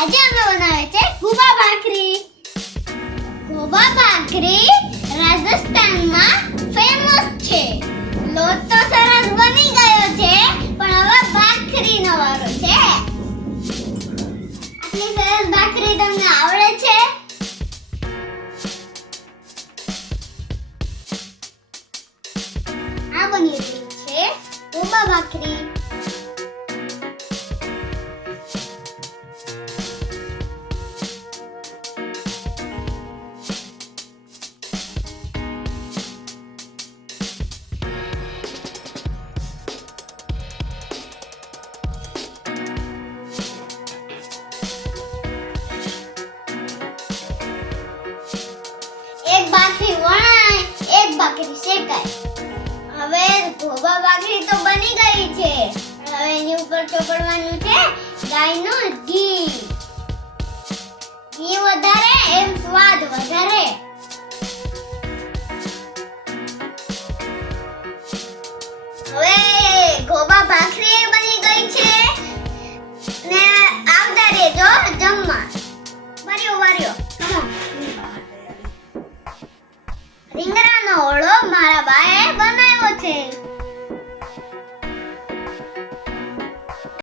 આજે અમે બનાવે છે ગોબા ભાખરી. ગોબા ભાખરી રાજસ્થાનમાં ફેમસ છે. લોટ તો સરસ બની ગયો છે, પણ હવે ભાખરીનો વારો છે. આટલી સરસ ભાખરી તમને આવડે છે? આ બની રહી છે ગોબા ભાખરી. એક ભાખરી વણાય, એક ભાખરી શેકાય. હવે ગોબા ભાખરી તો બની ગઈ છે. હવે એની ઉપર ચોપડવાનું છે ગાયનું ઘી. ઘી વધારે એમ સ્વાદ વધારે. હવે ગોબા ભાખરી બની ગઈ છે ને આવતા રહેજો જમવા. વાર્યો રીંગણાનો ઓળો મારા બાએ બનાવ્યો છે.